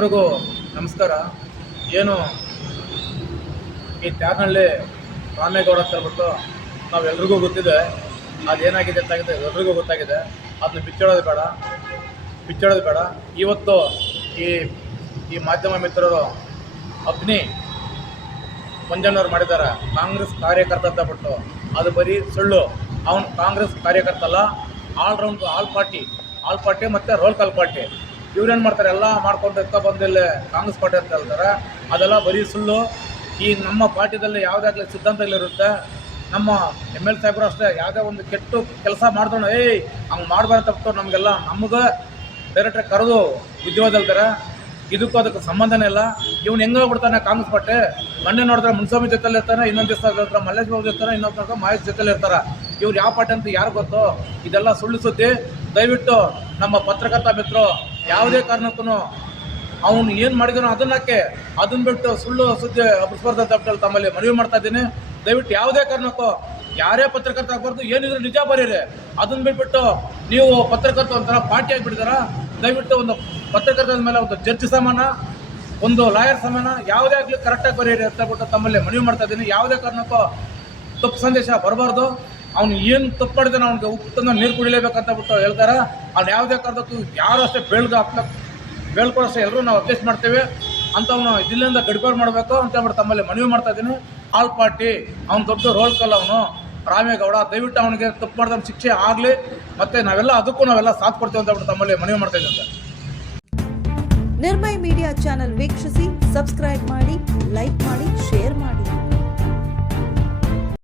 ಎಲ್ಲರಿಗೂ ನಮಸ್ಕಾರ. ಏನು ಈ ತ್ಯಾಗನಹಳ್ಳಿ ರಾಮೇಗೌಡ ಅಂತ ಹೇಳ್ಬಿಟ್ಟು ನಾವೆಲ್ರಿಗೂ ಗೊತ್ತಿದೆ. ಅದೇನಾಗಿದೆ ಅಂತಾಗಿದೆ ಎಲ್ರಿಗೂ ಗೊತ್ತಾಗಿದೆ. ಅದನ್ನ ಬಿಚ್ಚಿಡೋದು ಬೇಡ. ಇವತ್ತು ಈ ಮಾಧ್ಯಮ ಮಿತ್ರರು ಅಗ್ನಿ ಮಂಜಣ್ಣವ್ರು ಮಾಡಿದ್ದಾರೆ ಕಾಂಗ್ರೆಸ್ ಕಾರ್ಯಕರ್ತ ಅಂತ ಬಿಟ್ಟು. ಅದು ಬರೀ ಸುಳ್ಳು. ಅವನು ಕಾಂಗ್ರೆಸ್ ಕಾರ್ಯಕರ್ತ ಅಲ್ಲ, ಆಲ್ ಪಾರ್ಟಿ ಮತ್ತು ರೋಲ್ ಕಾಲ್ ಪಾರ್ಟಿ. ಇವ್ರೇನು ಮಾಡ್ತಾರೆ, ಎಲ್ಲ ಮಾಡ್ಕೊಂಡು ಬಂದಿಲ್ಲ ಕಾಂಗ್ರೆಸ್ ಪಾರ್ಟಿ ಅಂತ ಹೇಳ್ತಾರೆ. ಅದೆಲ್ಲ ಬರೀ ಸುಳ್ಳು. ಈ ನಮ್ಮ ಪಾರ್ಟಿದಲ್ಲಿ ಯಾವುದಾಗಲಿ ಸಿದ್ಧಾಂತಗಳಿರುತ್ತೆ. ನಮ್ಮ ML ಸಾಹೇಬರು ಅಷ್ಟೇ ಯಾವುದೇ ಒಂದು ಕೆಟ್ಟು ಕೆಲಸ ಮಾಡಿದ್ರು ಹಂಗೆ ಮಾಡಬಾರ್ದು ತಪ್ಪು ನಮಗೆ ಡೈರೆಕ್ಟ್ರಾಗಿ ಕರೆದು ವಿದ್ಯವಾದಲ್ತಾರೆ. ಇದಕ್ಕೂ ಅದಕ್ಕೆ ಸಂಬಂಧನೇ ಇಲ್ಲ. ಇವ್ನು ಹೆಂಗೆ ಬಿಡ್ತಾನೆ ಕಾಂಗ್ರೆಸ್ ಪಾರ್ಟಿ. ಮೊನ್ನೆ ನೋಡಿದ್ರೆ ಮುನ್ಸ್ವಾಮಿ ಜೊತೆಲಿ ಇರ್ತಾನೆ, ಇನ್ನೊಂದು ದಿವಸ ಇರ್ತಾರೆ ಮಲ್ಲೇಶ್ ಬಾಬು ಇರ್ತಾರೆ, ಇನ್ನೊಂದು ಮಹೇಶ್ ಜೊತೆಲಿ ಇರ್ತಾರೆ. ಇವ್ರು ಯಾವ ಪಾರ್ಟಿ ಅಂತ ಯಾರು ಗೊತ್ತು? ಇದೆಲ್ಲ ಸುಳ್ಳು ಸುದ್ದಿ. ದಯವಿಟ್ಟು ನಮ್ಮ ಪತ್ರಕರ್ತ ಮಿತ್ರರು ಯಾವುದೇ ಕಾರಣಕ್ಕೂ ಅವನು ಏನು ಮಾಡಿದನೋ ಅದನ್ನ ಬಿಟ್ಟು ಸುಳ್ಳು ಸುದ್ದಿ ಹಬ್ಬಿಸ್ಬಾರ್ದು ಅಂತ ಹೇಳಿ ತಮ್ಮಲ್ಲಿ ಮನವಿ ಮಾಡ್ತಾ ಇದ್ದೀನಿ. ದಯವಿಟ್ಟು ಯಾವುದೇ ಕಾರಣಕ್ಕೂ ಯಾರೇ ಪತ್ರಕರ್ತ ಆಗ್ಬಾರ್ದು. ಏನಿದ್ರು ನಿಜ ಬರೀರಿ. ಅದನ್ನ ಬಿಟ್ಬಿಟ್ಟು ನೀವು ಪತ್ರಕರ್ತ ಒಂಥರ ಪಾರ್ಟಿ ಆಗಿಬಿಟ್ಟಿದಾರ. ದಯವಿಟ್ಟು ಒಂದು ಪತ್ರಕರ್ತದ ಮೇಲೆ ಒಂದು ಜಡ್ಜ್ ಸಮಾನ, ಒಂದು ಲಾಯರ್ ಸಮಾನ, ಯಾವುದೇ ಆಗಲಿ ಕರೆಕ್ಟಾಗಿ ಬರೀರಿ ಅಂತ ಬಿಟ್ಟು ತಮ್ಮಲ್ಲಿ ಮನವಿ ಮಾಡ್ತಾ ಇದ್ದೀನಿ. ಯಾವುದೇ ಕಾರಣಕ್ಕೂ ತಪ್ಪು ಸಂದೇಶ ಬರಬಾರ್ದು. ಅವ್ನು ಏನು ತಪ್ಪು ಮಾಡಿದಾನೆ ಅವ್ನಿಗೆ ಉಪ್ಪು ನೀರು ಕುಡಿಲೇಬೇಕಂತ ಬಿಟ್ಟು ಹೇಳ್ತಾರೆ. ಅವ್ನು ಯಾವುದೇ ಕಾರಣಕ್ಕೂ ಯಾರು ಅಷ್ಟೇ ಬೇಳ್ಕೊಳ್ಳೋಷ್ಟೇ ಎಲ್ಲರೂ ನಾವು ಅಡ್ಜಸ್ಟ್ ಮಾಡ್ತೇವೆ ಅಂಥವ್ನು ಜಿಲ್ಲೆಯಿಂದ ಗಡಿಪಾರು ಮಾಡಬೇಕು ಅಂತ ಹೇಳ್ಬಿಟ್ಟು ತಮ್ಮಲ್ಲಿ ಮನವಿ ಮಾಡ್ತಾ ಇದ್ದೀನಿ. ಆಲ್ ಪಾರ್ಟಿ ಅವ್ನು ದೊಡ್ಡ ರೋಲ್ ಕಲ್ ಅವನು ರಾಮೇಗೌಡ. ದಯವಿಟ್ಟು ಅವನಿಗೆ ತಪ್ಪು ಮಾಡಿದ ಶಿಕ್ಷೆ ಆಗಲಿ, ಮತ್ತು ನಾವೆಲ್ಲ ಸಾಥ್ ಕೊಡ್ತೇವೆ ಅಂತ ಹೇಳ್ಬಿಟ್ಟು ತಮ್ಮಲ್ಲಿ ಮನವಿ ಮಾಡ್ತಾ ಇದ್ದೀನಿ. ನಿರ್ಮಯ ಮೀಡಿಯಾ ಚಾನೆಲ್ ವೀಕ್ಷಿಸಿ, ಸಬ್ಸ್ಕ್ರೈಬ್ ಮಾಡಿ, ಲೈಕ್ ಮಾಡಿ,